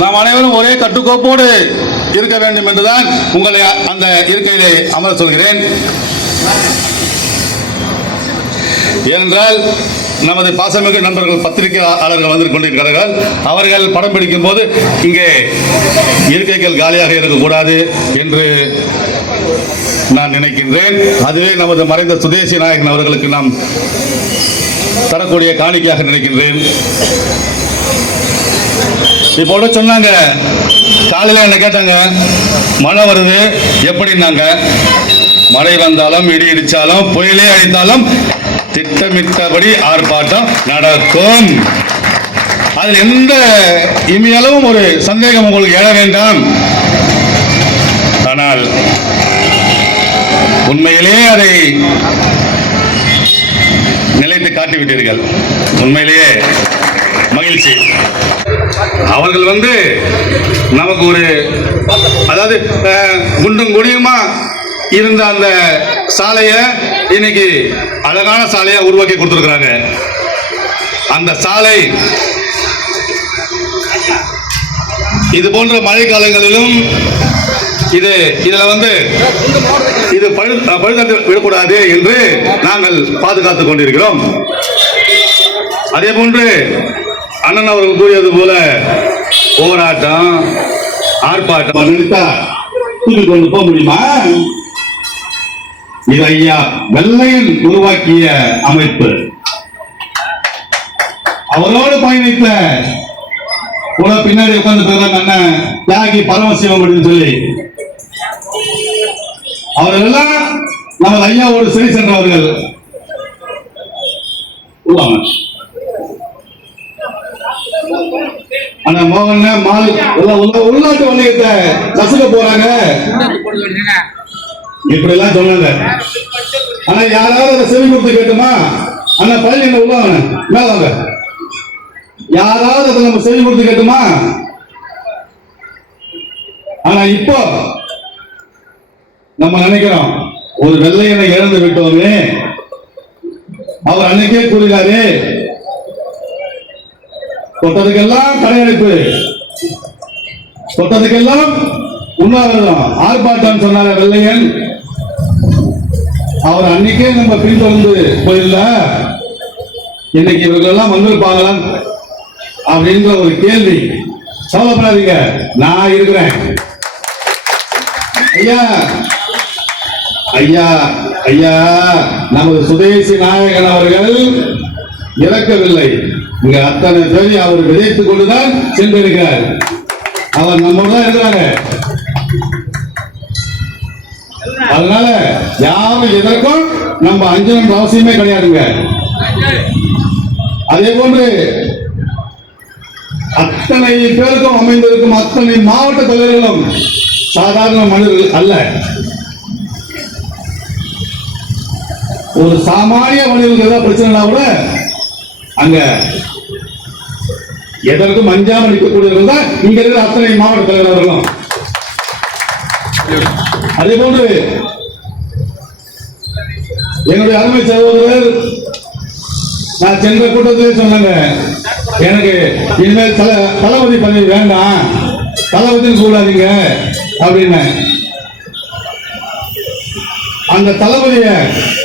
நாம் அனைவரும் ஒரே கட்டுக்கோப்போடு இருக்க வேண்டும் என்றுதான் உங்களை அந்த இருக்கையிலே அமர சொல்கிறேன். ஏனென்றால் நமது பாசமிகு நண்பர்கள் பத்திரிகையாளர்கள் வந்து கொண்டிருக்கிறார்கள். அவர்கள் படம் பிடிக்கும் போது இங்கே இருக்கைகள் காலியாக இருக்கக்கூடாது என்று நான் நினைக்கின்றேன். அதுவே நமது மறைந்த சுதேசி நாயகன் அவர்களுக்கு நாம் தரக்கூடிய காணிக்கையாக நினைக்கின்றேன். இப்போ சொன்னாங்க, காலையில் என்ன கேட்டாங்க, மழை வருது எப்படின்னாங்க. மழை வந்தாலும் இடி இடிச்சாலும் புயலே அடித்தாலும் திட்டமிட்டபடி ஆர்ப்பாட்டம் நடக்கும். அதில் எந்த இமையளவும் ஒரு சந்தேகம் உங்களுக்கு எழ வேண்டாம். ஆனால் உண்மையிலே அதை நிலைத்து காட்டிவிட்டீர்கள். உண்மையிலேயே மகிழ்ச்சி. அவர்கள் வந்து நமக்கு ஒரு, அதாவது குண்டும் குடியுமா இருந்த அந்த சாலையை இன்னைக்கு அழகான சாலையா உருவாக்கி கொடுத்திருக்கிறாங்க. அந்த சாலை இது போன்ற மழை காலங்களிலும் இதுல வந்து இது பழுதட்டு விடக்கூடாது என்று நாங்கள் பாதுகாத்துக் கொண்டிருக்கிறோம். அதே போன்று அண்ணன் அவர்கள் கூறியது போல போராட்டம் ஆர்ப்பாட்டம் நிறுத்தா தூக்கி கொண்டு போக முடியுமா? இது ஐயா வெள்ளையன் உருவாக்கிய அமைப்பு. அவரோடு பயணித்த கூட பின்னாடி உட்கார்ந்து அண்ணன் தியாகி பரமசிவம் அப்படின்னு சொல்லி அவர்கள் எல்லாம் நமது ஐயாவோடு சிறை சென்றவர்கள். ஆனா மோகன் மால் உள்நாட்டு வணிகத்தை நசுக்க போறாங்க இப்படி எல்லாம் சொன்னாங்க. ஆனா யாராவது அதை செவி கொடுத்து கேட்டுமா? அண்ணா பழனி என்ன உள்ளவங்க மேலாங்க யாராவது அதை நம்ம செவி கொடுத்து கேட்டுமா? ஆனா இப்போ நம்ம நினைக்கிறோம், ஒரு வெள்ளையனை இழந்து விட்டோமே. அவர் அன்னைக்கே கூறுகிறாரு, தொட்டதுக்கெல்லாம் கடையடைப்பு, தொட்டதுக்கெல்லாம் உண்ணாவிரதம் ஆர்ப்பாட்டம் சொன்னார வெள்ளையன். அவர் அன்னைக்கே நம்ம பின்தொடர்ந்து போயிடல, இன்னைக்கு இவர்கள் எல்லாம் வந்திருப்பாங்களா அப்படின்ற ஒரு கேள்வி. கவலைப்படாதீங்க, நான் இருக்கிறேன். ஐயா ஐயா ஐயா நமது சுதேசி நாயகன் அவர்கள் இறக்கவில்லை. இங்க அத்தனை பேரை அவர் விதைத்துக் கொண்டுதான் சென்றிருக்கிறார். அவர் நம்மோட தான் இருக்கிறாங்க. அதனால யாரும் எதற்கும் நம்ம அஞ்சனம் அவசியமே கிடையாதுங்க. அதே போன்று அத்தனை பேருக்கும் அமைந்திருக்கும் அத்தனை மாவட்ட தலைவர்களும் சாதாரண மனிதர்கள் அல்ல. ஒரு சாமானிய மனிதர்கள் ஏதாவது பிரச்சனைனா கூட அங்க எதற்கும் அஞ்சாமல் நிற்கக்கூடியவர்கள் தான் இங்க இருக்கிற அத்தனை மாவட்ட தலைவர்களும். அதே போன்று என்னுடைய அருமை சகோதரர் நான் சென்ற கூட்டத்திலே சொன்னாங்க, எனக்கு இனிமேல் தளபதி பதவி வேண்டாம், தளபதினு கூடாதீங்க அப்படின்னு. அந்த தளபதிய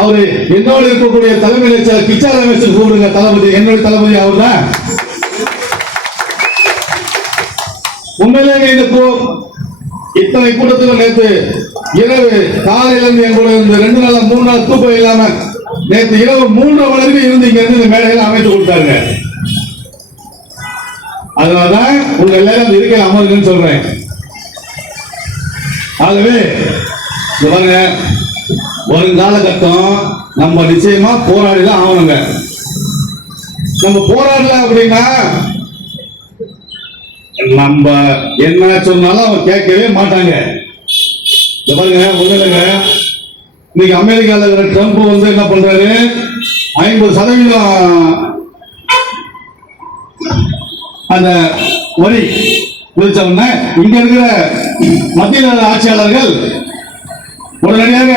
அவரு என்னோடு இருக்கக்கூடிய தலைமை கிச்சா ரமேஷன் கூப்பிடுங்க. தளபதி என்னுடைய தளபதி அவர் தான். உண்மையிலேயே இத்தனை கூட்டத்தில் நேற்று இரவு காலையில இருந்து எங்களுடைய இந்த 2 நாள் 3 நாள் தூக்கம் இல்லாம நேற்று இரவு 3 வரைக்கும் இருந்து இங்க இருந்து இந்த மேடையில அமைத்து கொடுத்தாங்க. அதனாலதான் உங்க எல்லாரும் இருக்கையில் அமருங்கன்னு சொல்றேன். ஆகவே பாருங்க, வருங்காலகட்டம் நம்ம நிச்சயமா போராடிதான் ஆகணுங்க. நம்ம போராடல அப்படின்னா நம்ம என்ன சொன்னாலும் அவங்க கேட்கவே மாட்டாங்க. பாருங்க, ஒண்ணு இல்லைங்க, இன்னைக்கு அமெரிக்காவில் இருக்கிற ட்ரம்ப் வந்து என்ன பண்றாரு, 50% அந்த வரி விதிச்சவன இங்க இருக்கிற மத்திய ஆட்சியாளர்கள் உடனடியாக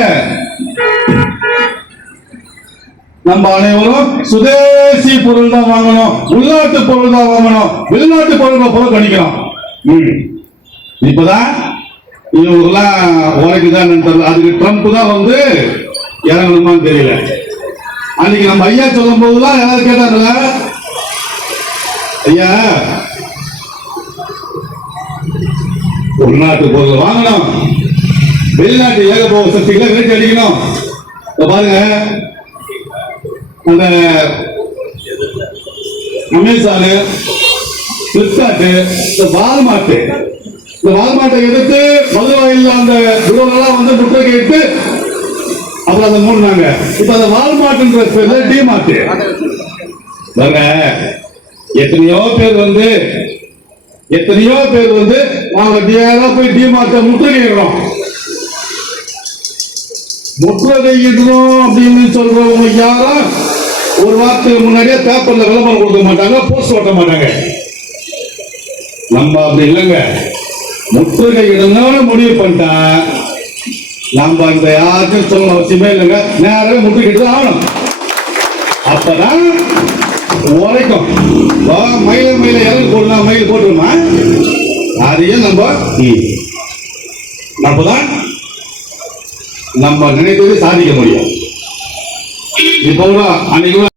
நம்ம அனைவரும் சுதேசி பொருள் தான் வாங்கணும், உள்நாட்டு பொருள் தான் வாங்கணும், வெளிநாட்டு பொருள் புறக்கணிக்கிறோம். இப்பதான் இவங்கெல்லாம் உரைக்குதான் தெரியல. அதுக்கு ட்ரம்ப் தான் வந்து இறங்கணுமான்னு தெரியல. அன்னைக்கு நம்ம ஐயா சொல்லும் போதுதான் யாராவது கேட்டாங்கல்ல, ஐயா உள்நாட்டு பொருள் வாங்கணும், வெளிநாட்டு ஏகபோக சக்திகளை விரட்டி அடிக்கணும். பாருங்க, அந்த அமேசானு, பிளிப்கார்ட்டு, இந்த வால்மார்ட்டை எதிர்த்து மதுரையில் அந்த குடோனெல்லாம் வந்து முற்றுகையிட்டு அப்புறம் அதை மூடினாங்க. இப்ப அந்த வால்மார்ட்ன்ற பேர்ல டிமார்ட். பாருங்க, எத்தனையோ பேர் வந்து நாங்க நேரா போய் டிமார்ட்டை முற்றுகையிடுறோம் அப்படின்னு சொல்றவங்க யாரும் ஒரு வாரத்துக்கு முன்னாடியே பேப்பர்ல விளம்பரம் கொடுக்க மாட்டாங்க, போஸ்ட் ஓட்ட மாட்டாங்க. நம்ம அப்படி இல்லைங்க, முற்றுகையிடணும்னு முடிவு பண்ணிட்டா நம்ம இந்த யாருக்கும் சொல்ல அவசியமே இல்லைங்க, நேரவே முற்றுகையிட்டு ஆகணும். அப்பதான் உரைக்கும். மயில இறங்கி போடலாம், மயில் போட்டுருமா, அதையும் நம்மதான் நம்ம நினைத்தது சாதிக்க முடியும். இப்போ அன்னைக்கு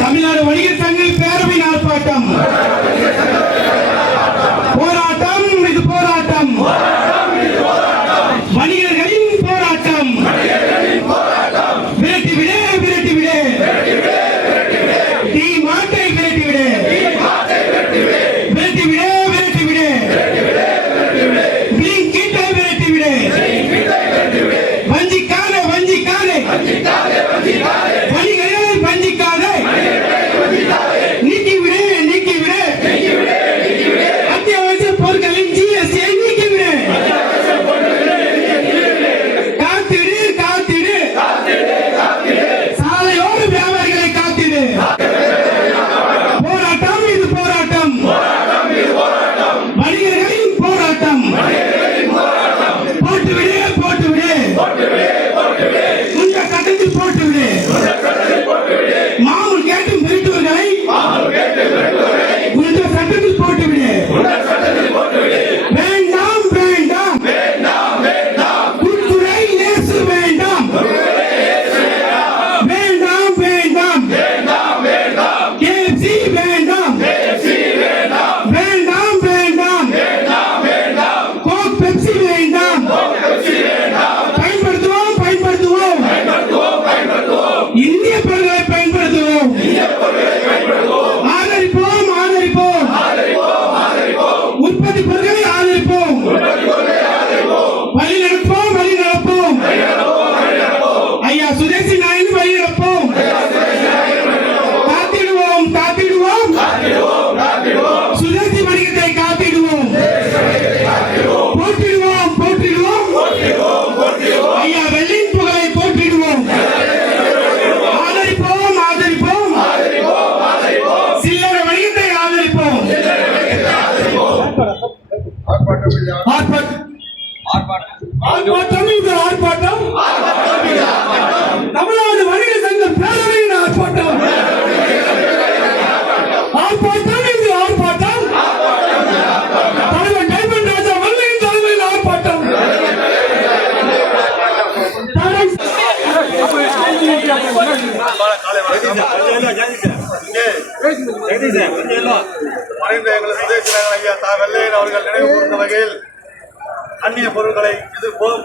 தமிழ்நாடு வணிகர் சங்க பேரவையின் ஆர்ப்பாட்டம், போராட்டம், இது போராட்டம், வணிகர்களின் போராட்டம். விரட்டி விடு, விரட்டி விடு, டிமார்ட்டை விரட்டி விடு, விரட்டி விடு, விரட்டி விடு, பிளிங்கிட்டை விரட்டி விடு, வஞ்சிக்காதே, வஞ்சிக்காதே, வணிகர்களை வஞ்சிக்காதே, நீக்கி விடு, நீக்கி விடு, அத்தியாவசிய பொருட்களின் ஜிஎஸ்டியை நீக்கி விடு, காத்திடு, காத்திடு, சாலையோடு வியாபாரிகளை காத்திடு. போராட்டம், இது போராட்டம், வணிகர்களின் போராட்டம். போட்டுவிடு, போட்டுவிடு, உங்க கட்டத்தில் போட்டுவிடு. மாமூல் கேட்டும் மிரட்டுவர்களை உங்க சட்டத்தில் போட்டுவிடு. வேண்டாம், வேண்டாம், உள்துறை நேசு வேண்டாம், வேண்டாம், வேண்டாம், கேஎஃப்சி வேண்டாம், வேண்டாம், வேண்டாம், கோக் பெப்சி வேண்டாம். பயன்படுத்துவோம், பயன்படுத்துவோம், இந்திய பொருட்களை பயன்படுத்துவோம். ஆதரிப்போம், ஆதரிப்போம், உற்பத்தி பொருட்களை ஆதரிப்போம். வழி நடப்போம், வழி நடப்போம், ஐயா சுதேசி நாயன் வழி நடப்போம். காத்திடுவோம், காத்திடுவோம், சுதேசி வணிகத்தை காத்திடுவோம். போட்டிடுவோம், போட்டிடுவோம், ஐயா வெள்ளியின் புகழை போட்டிடுவோம். ஆதரிப்போம், ஆதரிப்போம், சில்லறை வணிகத்தை ஆதரிப்போம். ஆர்ப்பாட்டம், இது ஆர்ப்பாட்டம், தமிழ்நாடு வணிக சங்க பேரவையின் ஆர்ப்பாட்டம். ஆர்ப்பாட்டம், இது ஆர்ப்பாட்டம், தலைவர் டைமண்ட் ராஜா வள்ளியின் தலைமையில் ஆர்ப்பாட்டம். மறைந்த எங்கள் சுதேசி ஐயா வெள்ளையன் அவர்கள் நினைவு கூர்ந்த வகையில் அந்நிய பொருட்களை எதிர்ப்போம்,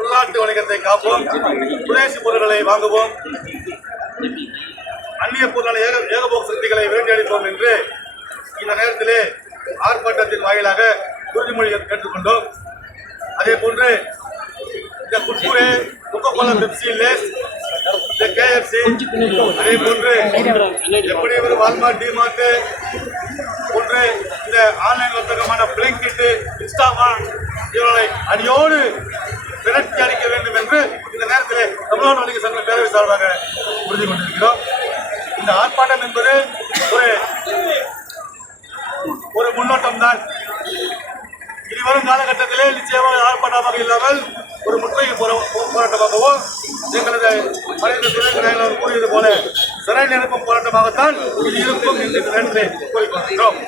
உள்நாட்டு வணிகத்தை காப்போம், சுதேசி பொருட்களை வாங்குவோம், அந்நிய பொருளான ஏகபோக சக்திகளை வேட்டையடிப்போம் என்று இந்த நேரத்திலே ஆர்ப்பாட்டத்தின் வாயிலாக உறுதிமொழிகள் கேட்டுக்கொண்டோம். அதே போன்று இந்த குட்குரே, கொக்கோகோலா, பெப்சி, லேஸ், இந்த கேஎஃப்சி, அதே போன்று எப்படி ஒரு வால்மார்ட், டிமார்ட் போன்று இந்த ஆன்லைன் வர்த்தகமான பிளிங்கிட், இன்ஸ்டாமார்ட் இவர்களை அடியோடு விரட்டி அடிக்க வேண்டும் என்று இந்த நேரத்திலே தமிழ்நாடு வணிக சங்க பேரவை சார்பாக உறுதி கொண்டிருக்கிறோம். இந்த ஆர்ப்பாட்டம் என்பது ஒரு முன்னோட்டம் தான். இனி வரும் காலகட்டத்திலே நிச்சயமாக ஆர்ப்பாட்டமாக இல்லாமல் ஒரு முற்றுகை போராட்டமாகவோ எங்களது மனித தினங்கள் கூறியது போல சிறை நிரப்பும் போராட்டமாகத்தான் இது இருக்கும் என்று கூறிக்கொள்கிறோம்.